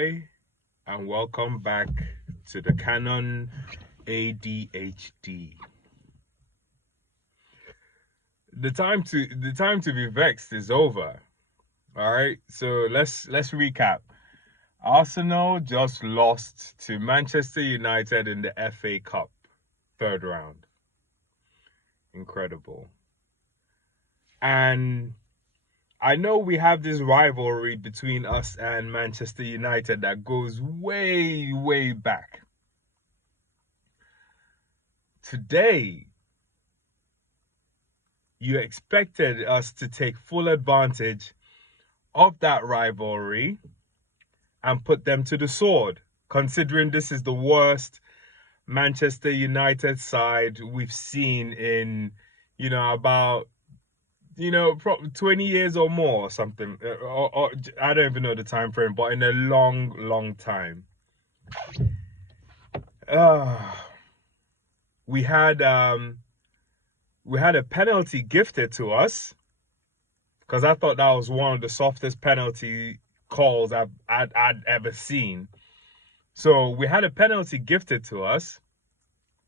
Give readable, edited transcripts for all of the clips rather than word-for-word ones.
day, and welcome back to the Canon ADHD. The time to be vexed is over. All right, so let's recap. Arsenal just lost to Manchester United in the FA Cup, third round. Incredible. And I know we have this rivalry between us and Manchester United that goes way, way back. Today, you expected us to take full advantage of that rivalry and put them to the sword, considering this is the worst Manchester United side we've seen in, about 20 years or more or something. Or I don't even know the time frame, but in a long, long time. We had a penalty gifted to us, because I thought that was one of the softest penalty calls I'd ever seen. So we had a penalty gifted to us.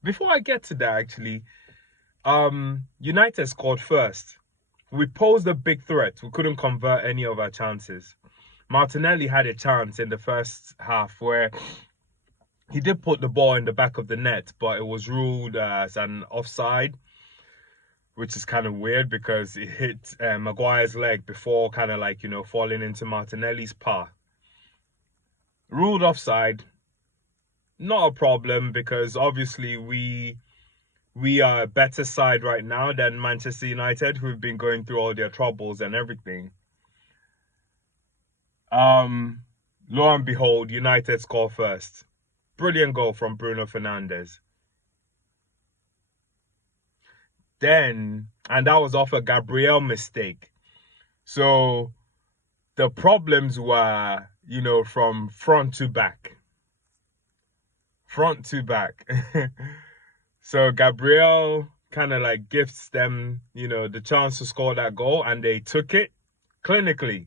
Before I get to that, actually, United scored first. We posed a big threat. We couldn't convert any of our chances. Martinelli had a chance in the first half where he did put the ball in the back of the net, but it was ruled as an offside, which is kind of weird because it hit Maguire's leg before kind of like, falling into Martinelli's path. Ruled offside. Not a problem, because obviously we are a better side right now than Manchester United, who've been going through all their troubles and everything. Lo and behold, United score first. Brilliant goal from Bruno Fernandes. And that was off a Gabriel mistake. So the problems were, from front to back. Front to back. So Gabriel kind of like gifts them, the chance to score that goal, and they took it clinically,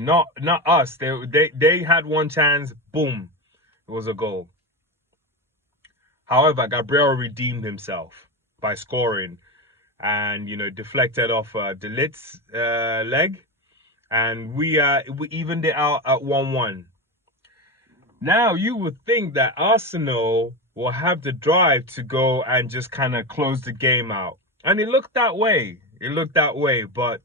not us. They had one chance, boom, it was a goal. However, Gabriel redeemed himself by scoring, and deflected off De Ligt's leg, and we evened it out at 1-1. Now you would think that Arsenal will have the drive to go and just kind of close the game out, and it looked that way. But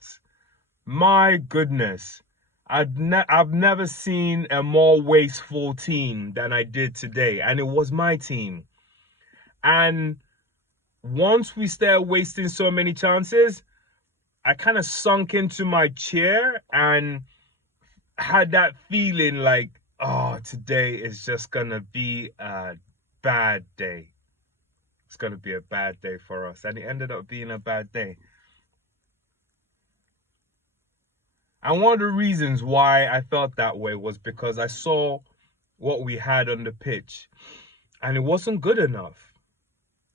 my goodness, I've never seen a more wasteful team than I did today, and it was my team. And once we started wasting so many chances, I kind of sunk into my chair and had that feeling like, oh, today is just going to be a bad day. It's going to be a bad day for us. And it ended up being a bad day. And one of the reasons why I felt that way was because I saw what we had on the pitch, and it wasn't good enough.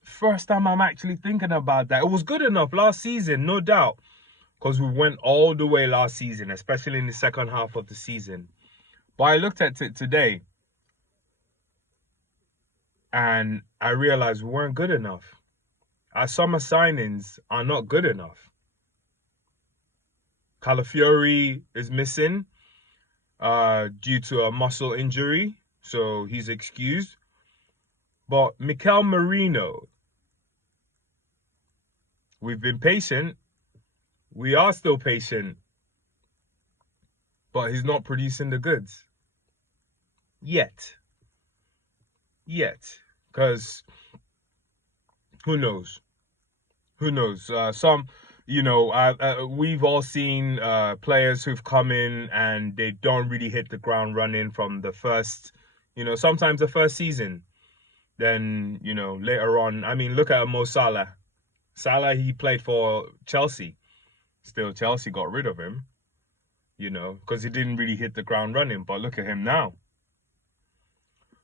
First time I'm actually thinking about that. It was good enough last season, no doubt, because we went all the way last season, especially in the second half of the season. But I looked at it today, and I realized we weren't good enough. Our summer signings are not good enough. Calafiori is missing due to a muscle injury, so he's excused. But Mikel Merino, we've been patient. We are still patient. But he's not producing the goods. Yet. Because who knows? We've all seen players who've come in and they don't really hit the ground running from the first, sometimes the first season. Then, later on, I mean, look at Mo Salah. Salah, he played for Chelsea. Still, Chelsea got rid of him, because he didn't really hit the ground running. But look at him now.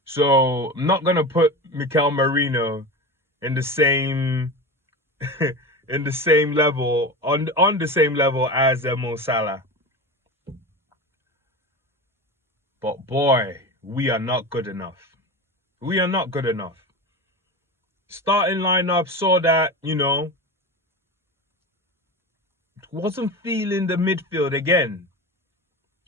So I'm not going to put Mikel Merino in the same in the same level, on the same level as Mo Salah. But boy, we are not good enough. We are not good enough. Starting lineup saw that, wasn't feeling the midfield again.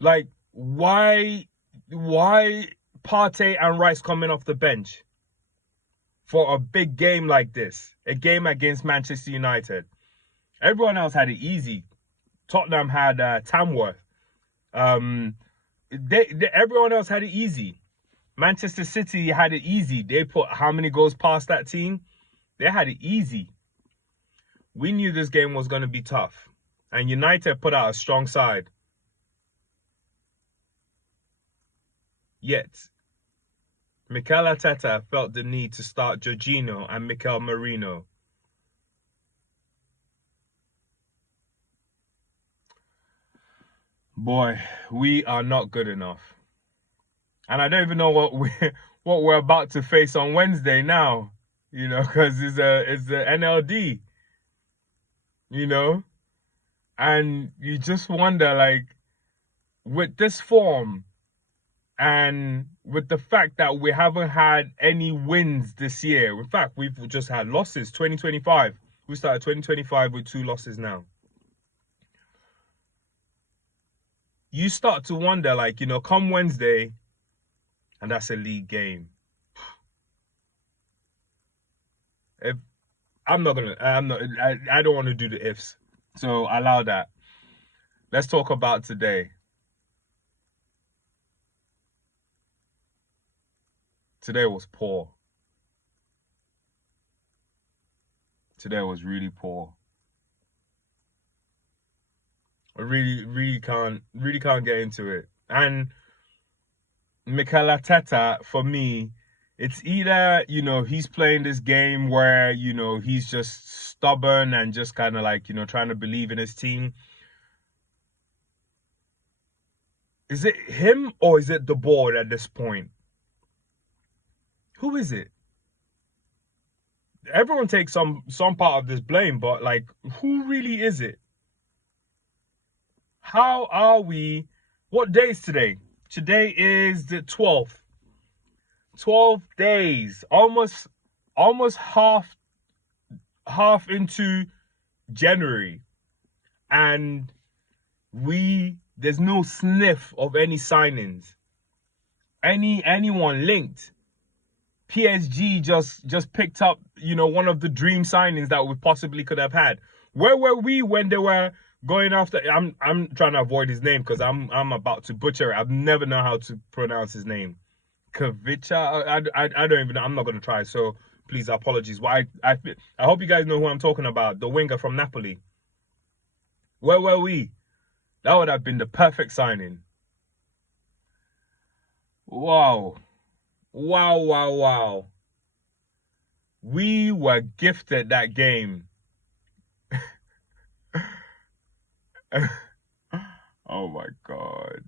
Like, why Partey and Rice coming off the bench for a big game like this? A game against Manchester United. Everyone else had it easy. Tottenham had Tamworth. Everyone else had it easy. Manchester City had it easy. They put how many goals past that team? They had it easy. We knew this game was going to be tough. And United put out a strong side. Yet, Mikel Arteta felt the need to start Jorginho and Mikel Merino. Boy, we are not good enough. And I don't even know what we're about to face on Wednesday now, because it's the NLD, and you just wonder, like, with this form and with the fact that we haven't had any wins this year. In fact, we've just had losses. 2025, we started 2025 with 2 losses now. You start to wonder, like, come Wednesday, and that's a league game. If I don't want to do the ifs. So allow that. Let's talk about today. Today was poor. Today was really poor. I really can't get into it. And Mikel Arteta, for me, it's either, he's playing this game where, he's just stubborn and just kind of like, trying to believe in his team. Is it him or is it the board at this point? Who is it? Everyone takes some part of this blame, but like, who really is it? How are we? What day is today? Today is the 12th. 12 days, almost half into January, and there's no sniff of any signings, anyone linked. PSG just picked up, one of the dream signings that we possibly could have had. Where were we when they were going after? I'm trying to avoid his name because I'm about to butcher it. I've never known how to pronounce his name. Kavicha. I don't even know. I'm not gonna try. So please, apologies. But I hope you guys know who I'm talking about. The winger from Napoli. Where were we? That would have been the perfect signing. Wow. Wow. We were gifted that game. Oh my God.